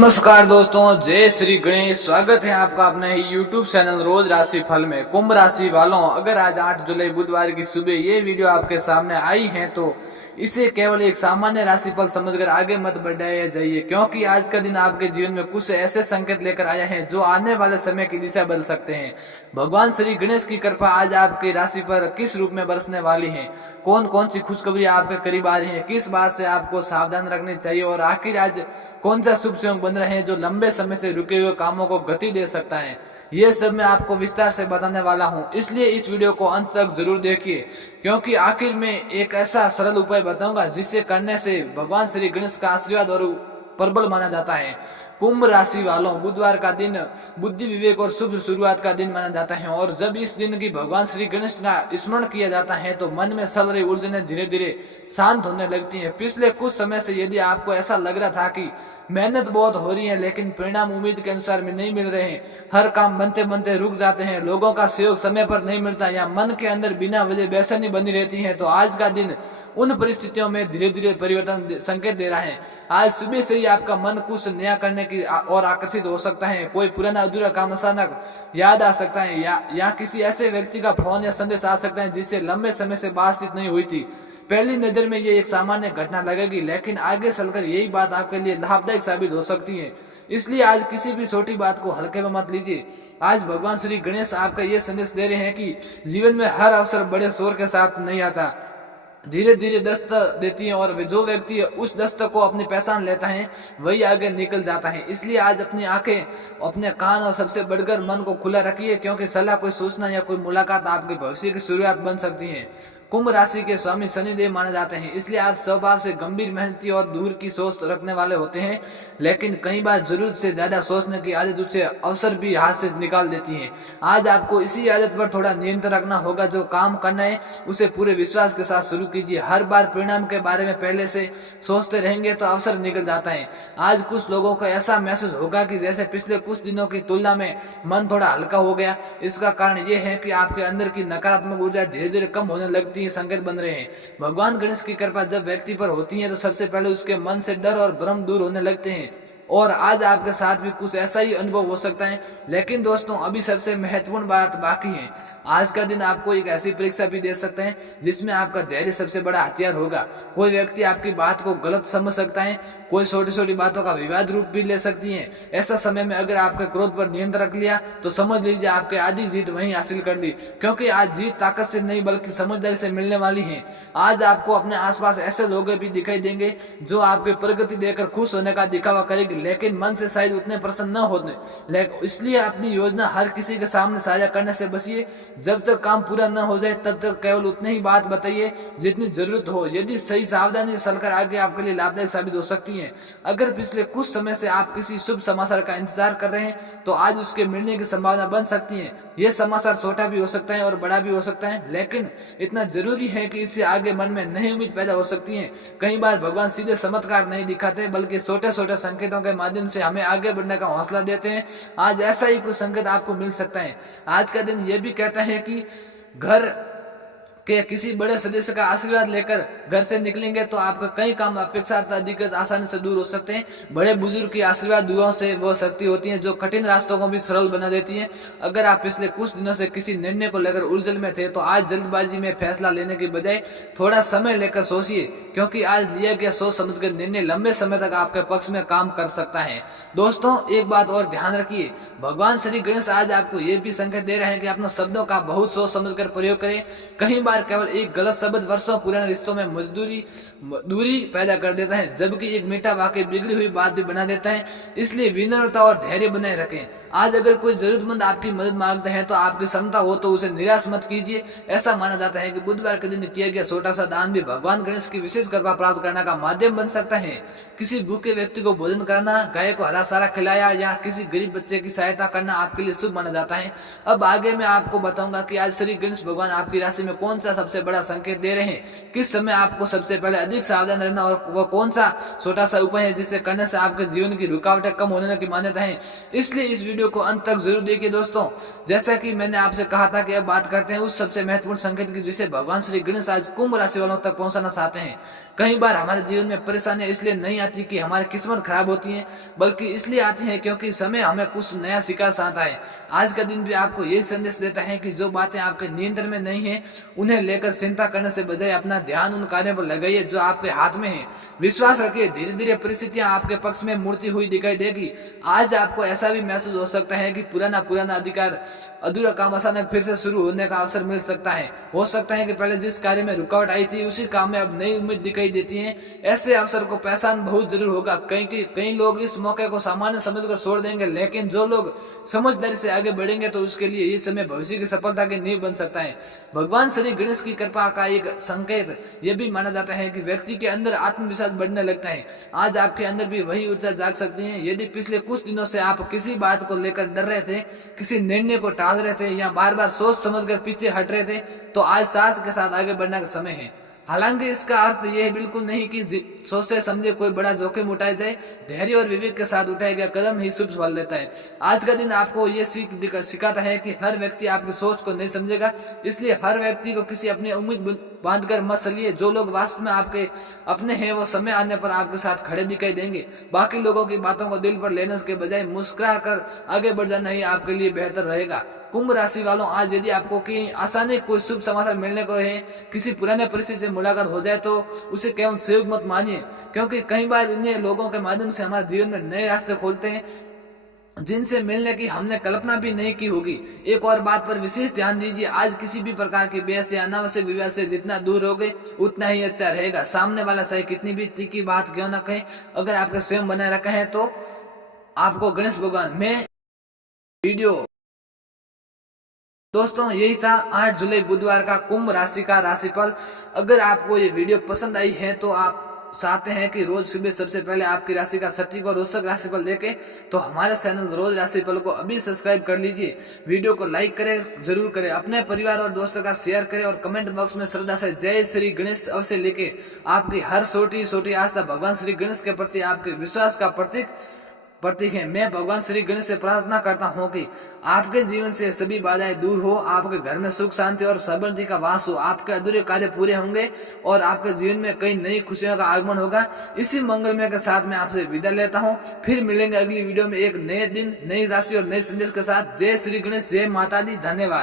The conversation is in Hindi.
नमस्कार दोस्तों, जय श्री गणेश। स्वागत है आपका अपने ही YouTube चैनल रोज राशि फल में। कुंभ राशि वालों, अगर आज 8 जुलाई बुधवार की सुबह ये वीडियो आपके सामने आई है तो इसे केवल एक सामान्य राशिफल समझकर आगे मत बढ़ाया जाइए, क्योंकि आज का दिन आपके जीवन में कुछ ऐसे संकेत लेकर आया है जो आने वाले समय की दिशा बदल सकते हैं। भगवान श्री गणेश की कृपा आज आपकी राशि पर किस रूप में बरसने वाली है, कौन कौन सी खुशखबरी आपके करीब आ रही है, किस बात से आपको सावधान रखनी चाहिए और आखिर आज कौन सा शुभ संयोग बन रहे हैं जो लंबे समय से रुके हुए कामों को गति दे सकता है, ये सब मैं आपको विस्तार से बताने वाला हूं। इसलिए इस वीडियो को अंत तक जरूर देखिए, क्योंकि आखिर में एक ऐसा सरल उपाय बताऊंगा जिससे करने से भगवान श्री गणेश का आशीर्वाद और प्रबल माना जाता है। कुंभ राशि वालों, बुधवार का दिन बुद्धि विवेक और शुभ शुरुआत का दिन माना जाता है और जब इस दिन की भगवान श्री गणेश का स्मरण किया जाता है तो मन में चल रही उलझनें धीरे धीरे शांत होने लगती हैं। पिछले कुछ समय से यदि आपको ऐसा लग रहा था कि मेहनत बहुत हो रही है लेकिन परिणाम उम्मीद के अनुसार में नहीं मिल रहे हैं, हर काम बनते बनते रुक जाते हैं, लोगों का सहयोग समय पर नहीं मिलता या मन के अंदर बिना वजह बेचैनी बनी रहती है, तो आज का दिन उन परिस्थितियों में धीरे धीरे परिवर्तन संकेत दे रहा है। आज सुबह से ही आपका मन कुछ नया करने की और आकर्षित हो सकता है। कोई पुराना अधूरा काम अचानक याद आ सकता है या किसी ऐसे व्यक्ति का फोन या संदेश आ सकता है जिससे लंबे समय से बातचीत नहीं हुई थी। पहली नजर में ये एक सामान्य घटना लगेगी, लेकिन आगे चलकर यही बात आपके लिए लाभदायक साबित हो सकती है। इसलिए आज किसी भी छोटी बात को हल्के में मत लीजिए। आज भगवान श्री गणेश आपका ये संदेश दे रहे हैं कि जीवन में हर अवसर बड़े शोर के साथ नहीं आता, धीरे धीरे दस्तक देती है और जो व्यक्ति उस दस्तक को अपनी पहचान लेता है वही आगे निकल जाता है। इसलिए आज अपनी आंखें, अपने कान और सबसे बढ़कर मन को खुला रखिए, क्योंकि सलाह, कोई सूचना या कोई मुलाकात आपके भविष्य की शुरुआत बन सकती है। कुंभ राशि के स्वामी शनिदेव माने जाते हैं, इसलिए आप स्वभाव से गंभीर, मेहनती और दूर की सोच रखने वाले होते हैं, लेकिन कई बार जरूरत से ज्यादा सोचने की आदत उसे अवसर भी हाथ से निकाल देती है। आज आपको इसी आदत पर थोड़ा नियंत्रण रखना होगा। जो काम करना है उसे पूरे विश्वास के साथ शुरू कीजिए। हर बार परिणाम के बारे में पहले से सोचते रहेंगे तो अवसर निकल जाता है। आज कुछ लोगों को ऐसा महसूस होगा कि जैसे पिछले कुछ दिनों की तुलना में मन थोड़ा हल्का हो गया। इसका कारण ये है कि आपके अंदर की नकारात्मक ऊर्जा धीरे धीरे कम होने लगती, संकेत बन रहे हैं। भगवान गणेश की कृपा जब व्यक्ति पर होती है तो सबसे पहले उसके मन से डर और भ्रम दूर होने लगते हैं, और आज आपके साथ भी कुछ ऐसा ही अनुभव हो सकता है। लेकिन दोस्तों, अभी सबसे महत्वपूर्ण बात बाकी है। आज का दिन आपको एक ऐसी परीक्षा भी दे सकते हैं जिसमें आपका धैर्य सबसे बड़ा हथियार होगा। कोई व्यक्ति आपकी बात को गलत समझ सकता है, कोई छोटी छोटी बातों का विवाद रूप भी ले सकती है। ऐसा समय में अगर आपके क्रोध पर नियंत्रण रख लिया तो समझ लीजिए आपके आधी जीत वहीं हासिल कर ली, क्योंकि आज जीत ताकत से नहीं बल्कि समझदारी से मिलने वाली है। आज आपको अपने आसपास ऐसे लोग भी दिखाई देंगे जो आपकी प्रगति देखकर खुश होने का दिखावा करेंगे, लेकिन मन से शायद उतने प्रसन्न न होने। इसलिए अपनी योजना हर किसी के सामने साझा करने से बचिए। जब तक काम पूरा न हो जाए तब तक केवल उतनी ही बात बताइए जितनी जरूरत हो। यदि सही सावधानी चलकर आगे आपके लिए लाभदायक साबित हो सकती है। अगर पिछले कुछ समय से आप किसी शुभ समाचार का इंतजार कर रहे हैं तो आज उसके मिलने की संभावना बन सकती है। यह समाचार छोटा भी हो सकता है और बड़ा भी हो सकता है, लेकिन इतना जरूरी है कि इससे आगे मन में नई उम्मीद पैदा हो सकती है। कई बार भगवान सीधे चमत्कार नहीं दिखाते बल्कि छोटे छोटे संकेतों के माध्यम से हमें आगे बढ़ने का हौसला देते हैं। आज ऐसा ही कुछ संकेत आपको मिल सकता है। आज का दिन यह भी कहता है कि घर के किसी बड़े सदस्य का आशीर्वाद लेकर घर से निकलेंगे तो आपका कई काम अपेक्षाकृत आसानी से दूर हो सकते हैं। बड़े बुजुर्ग की आशीर्वाद दुआओं से वो शक्ति होती है जो कठिन रास्तों को भी सरल बना देती है। अगर आप पिछले कुछ दिनों से किसी निर्णय को लेकर उलझन में थे तो आज जल्दबाजी में फैसला लेने की बजाय थोड़ा समय लेकर सोचिए, क्योंकि आज लिया गया सोच समझकर निर्णय लंबे समय तक आपके पक्ष में काम कर सकता है। दोस्तों, एक बात और ध्यान रखिए, भगवान श्री गणेश आज आपको ये भी संकेत दे रहे हैं कि अपने शब्दों का बहुत सोच समझकर प्रयोग करें। कई बार केवल एक गलत शब्द वर्षों पुराने रिश्तों में दूरी पैदा कर देता है, जबकि एक मीठा वाक्य बिगड़ी हुई बात भी बना देता है। इसलिए विनम्रता और धैर्य बनाए रखें। आज अगर कोई जरूरतमंद आपकी मदद मांगते हैं तो आपकी क्षमता हो तो उसे निराश मत कीजिए। ऐसा माना जाता है कि बुधवार के दिन किया गया छोटा सा दान भी भगवान गणेश की विशेष कृपा प्राप्त करने का माध्यम बन सकता है। किसी भूखे व्यक्ति को भोजन कराना, गाय को हरा सारा खिलाया या किसी गरीब बच्चे की सहायता करना आपके लिए शुभ माना जाता है। अब आगे मैं आपको बताऊंगा कि आज श्री गणेश भगवान आपकी राशि में कौन सा सबसे बड़ा संकेत दे रहे हैं, किस समय आपको सबसे पहले अधिक सावधान रहना और वह कौन सा छोटा सा उपाय है जिसे करने से आपके जीवन की रुकावटें कम होने की मान्यता है। इसलिए इस वीडियो को अंत तक जरूर देखिए। दोस्तों, जैसा कि मैंने आपसे कहा था कि अब बात करते हैं उस सबसे महत्वपूर्ण संकेत की जिसे भगवान श्री गणेश आज कुंभ राशि वालों तक पहुंचाना चाहते हैं। कई बार हमारे जीवन में परेशानियां इसलिए नहीं आती कि हमारी किस्मत खराब होती है, बल्कि इसलिए आती है क्योंकि समय हमें कुछ नया सिखा आता है। आज का दिन भी आपको यही संदेश देता है कि जो बातें आपके नियंत्रण में नहीं है उन्हें लेकर चिंता करने से बजाय अपना ध्यान उन कार्यों पर लगाइए जो आपके हाथ में है। विश्वास रखिए, धीरे धीरे परिस्थितियां आपके पक्ष में मुड़ती हुई दिखाई देगी। आज आपको ऐसा भी महसूस हो सकता है कि पुराना पुराना अधिकार अधूरा काम अचानक फिर से शुरू होने का अवसर मिल सकता है। हो सकता है कि पहले जिस कार्य में रुकावट आई थी उसी काम में अब नई उम्मीद दिखाई देती है। ऐसे अवसर को पहचान बहुत जरूर होगा। कई लोग इस मौके को सामान्य समझकर छोड़ देंगे, लेकिन जो लोग समझदारी से आगे बढ़ेंगे तो उसके लिए ये समय भविष्य की सफलता की नींव बन सकता है। भगवान श्री गणेश की कृपा का एक संकेत यह भी माना जाता है कि व्यक्ति के अंदर आत्मविश्वास बढ़ने लगता है। आज आपके अंदर भी वही ऊर्जा जाग सकती है। यदि पिछले कुछ दिनों से आप किसी बात को लेकर डर रहे थे, किसी निर्णय को टाल रहे थे या बार बार सोच समझकर पीछे हट रहे थे, तो आज साहस के साथ आगे बढ़ने का समय है। हालांकि इसका अर्थ यह बिल्कुल नहीं कि सोचे समझे कोई बड़ा जोखिम उठाया जाए। धैर्य और विवेक के साथ उठाया गया कदम ही शुभ फल देता है। आज का दिन आपको ये सिखाता है कि हर व्यक्ति आपकी सोच को नहीं समझेगा, इसलिए हर व्यक्ति को किसी अपनी उम्मीद बांधकर मत चलिए। जो लोग वास्तव में आपके अपने हैं वो समय आने पर आपके साथ खड़े दिखाई देंगे। बाकी लोगों की बातों को दिल पर लेने के बजाय मुस्कुरा कर आगे बढ़ जाना ही आपके लिए बेहतर रहेगा। कुंभ राशि वालों, आज यदि आपको कि आसानी कोई शुभ समाचार मिलने को है, किसी पुराने परिस्थिति से मुलाकात हो जाए तो उसे केवल संयोग मत मानिए, क्योंकि कई बार इन्हें लोगों के माध्यम से हमारे जीवन में नए रास्ते खोलते हैं जिनसे मिलने की हमने कल्पना भी नहीं की होगी। एक और बात पर विशेष ध्यान दीजिए, आज किसी भी प्रकार की बहस या अनावश्यक विवाद से जितना दूर रहोगे उतना ही अच्छा रहेगा। सामने वाला चाहे कितनी भी तीखी बात क्यों ना कहे, अगर आपके स्वयं बनाए रखा है तो आपको गणेश भगवान में वीडियो। दोस्तों, यही था 8 जुलाई बुधवार का कुंभ राशि का राशिफल। अगर आपको ये वीडियो पसंद आई है तो आप चाहते हैं कि रोज सुबह सबसे पहले आपकी राशि का सटीक और रोचक राशिफल देखें, तो हमारे चैनल रोज राशिफल को अभी सब्सक्राइब कर लीजिए। वीडियो को लाइक करें, जरूर करें, अपने परिवार और दोस्तों का शेयर करें और कमेंट बॉक्स में श्रद्धा से जय श्री गणेश अवश्य लिखे। आपकी हर छोटी छोटी आस्था भगवान श्री गणेश के प्रति आपके विश्वास का प्रतीक है। मैं भगवान श्री गणेश से प्रार्थना करता हूँ कि आपके जीवन से सभी बाधाएं दूर हो, आपके घर में सुख शांति और समृद्धि का वास हो, आपके अधूरे कार्य पूरे होंगे और आपके जीवन में कई नई खुशियों का आगमन होगा। इसी मंगलमय के साथ मैं आपसे विदा लेता हूँ। फिर मिलेंगे अगली वीडियो में एक नए दिन, नई राशि और नए संदेश के साथ। जय श्री गणेश, जय माता दी, धन्यवाद।